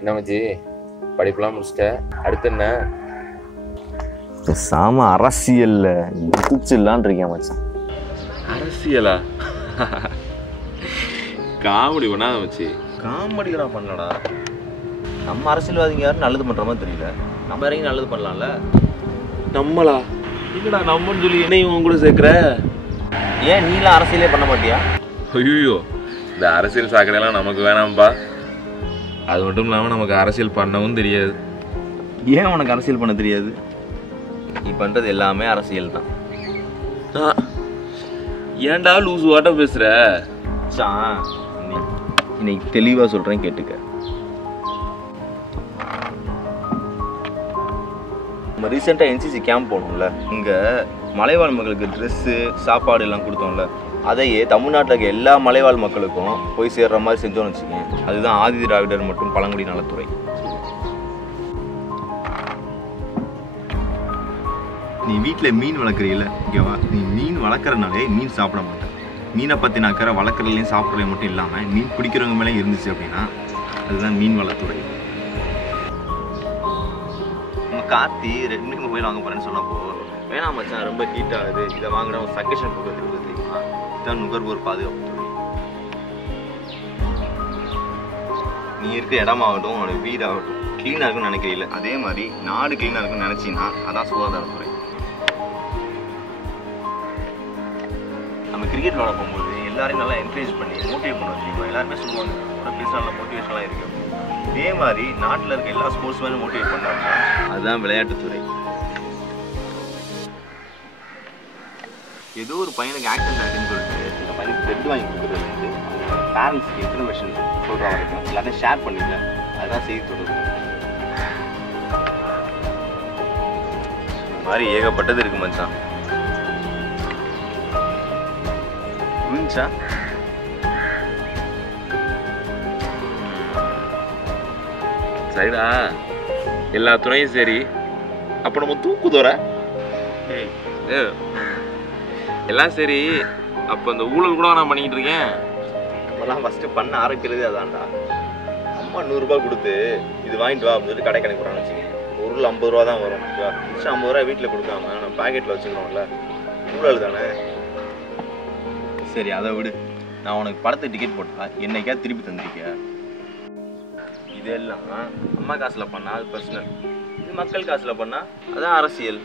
என்ன மச்சி படிப்பெல்லாம் முடிச்சிட்ட, அடுத்து என்ன? பேசாம அரசியல்ல குதிச்சிடலான் இருக்கேன் மச்சான். அரசியலா? காமெடி பண்ணாத மச்சி. காமெடிடா பண்ணலடா. நம்ம அரசியல்வாதிங்க யாரும் நல்லது பண்ற மாதிரி தெரியல. நம்ம இறங்கி நல்லது பண்ணலாம்ல. நம்மளா? இல்லடா நம்மன்னு சொல்லி என்னையும் உன் கூட சேர்க்குற. ஏன் நீலாம் அரசியலே பண்ண மாட்டியா? ஐயோ, இந்த அரசியல் சாக்கடையெல்லாம் நமக்கு வேணாம்ப்பா. அது மட்டும் இல்லாமல் நமக்கு அரசியல் பண்ணவும் தெரியாது. ஏன் உனக்கு அரசியல் பண்ண தெரியாது? நீ பண்றது எல்லாமே அரசியல் தான். ஏன்டா லூசு வாட்ட பேசுற? இன்னைக்கு தெளிவா சொல்றேன் கேட்டுக்க. நம்ம ரீசெண்டா என்சிசி கேம்ப் போனோம்ல, இங்க மலைவாழ் மக்களுக்கு ட்ரெஸ்ஸு சாப்பாடு எல்லாம் கொடுத்தோம்ல, அதையே தமிழ்நாட்டில் இருக்க எல்லா மலைவாழ் மக்களுக்கும் போய் சேர்ற மாதிரி செஞ்சோன்னு வச்சுக்கேன். அதுதான் ஆதி திராவிடர் மற்றும் பழங்குடி நலத்துறை. நீ வீட்டில் மீன் வளர்க்குறீல, இங்கேவா, நீ மீன் வளர்க்குறனாலே மீன் சாப்பிட மாட்டேன். மீனை பற்றி நக்கிற வளர்க்குறதுலையும் சாப்பிட்றதுலையும் மட்டும் இல்லாமல் மீன் பிடிக்கிறவங்க மேலே இருந்துச்சு அப்படின்னா அதுதான் மீன் வளத்துறை. நம்ம கார்த்தி 2 மொபைல் வாங்க போகிறேன்னு சொன்னப்போ, வேணாம் மச்சான் ரொம்ப ஹீட் ஆகுது, இதை வாங்கினா ஒரு சஜஷன் கொடுக்குறது தெரியுமா, இதுதான் நுகர்வோர் பாதுகாப்பு துறை. நீ இருக்க இடமாகட்டும், உன்னோட வீடாகட்டும் க்ளீனாக இருக்குன்னு நினைக்கிறீங்கள, அதே மாதிரி நாடு க்ளீனாக இருக்குன்னு நினச்சின்னா அதான் சுகாதாரத்துறை. நம்ம கிரிக்கெட் விளாட போகும்போது எல்லாரையும் நல்லா என்கரேஜ் பண்ணி மோட்டிவேட் பண்ண வச்சுக்கோங்க. எல்லாருமே சொல்லுவாங்க ஒரு பேச நல்ல மோட்டிவேஷன்லாம் இருக்கு. இதே மாதிரி நாட்டில் இருக்க எல்லா ஸ்போர்ட்ஸ் மேலும் மோட்டிவேட் பண்ணாங்கன்னா அதுதான் விளையாட்டுத்துறை. ஏதோ ஒரு பையனுக்கு ஆக்சிடென்ட் ஆகிட்டுன்னு சொல்லிட்டு இந்த பையனுக்கு பெட் வாங்கி கொடுக்குறது வந்து பேரண்ட்ஸ்க்கு இன்ஃபர்மேஷன் சொல்கிற வரைக்கும் எல்லாத்தையும் ஷேர் பண்ணிக்கல, அதுதான் செய்தி தொடர்பு. இந்த மாதிரி ஏகப்பட்டது இருக்கு மச்சான். புரிஞ்சா? சரிடா, எல்லா துறையும் சரி, அப்போ நம்ம தூக்குதோற எல்லாம் சரி. அப்போ இந்த ஊழல் கூட நான் பண்ணிக்கிட்டு இருக்கேன். நம்மலாம் ஃபஸ்ட்டு பண்ண ஆரம்பிக்கிறது அதான்டா. அம்மா 100 ரூபா கொடுத்து இது வாங்கிட்டு வா அப்படின்னு சொல்லி கடை கணக்கு போகிறான்னு வச்சுக்கேன். ஒரு ரூபா 50 ரூபா தான் வரும். மிச்சம் 50 ரூபா வீட்டில் கொடுக்காம நம்ம பேக்கெட்டில் வச்சுக்கணும்ல, ஊழல் தானே. சரி அதை விடு. நான் உனக்கு படத்துக்கு டிக்கெட் போட்டா என்னைக்கா திருப்பி தந்திருக்கியா? இதெல்லாம் அம்மா காசில் பண்ணால் அது பர்சனல். இது மக்கள் காசில் பண்ணால் அதான் அரசியல்.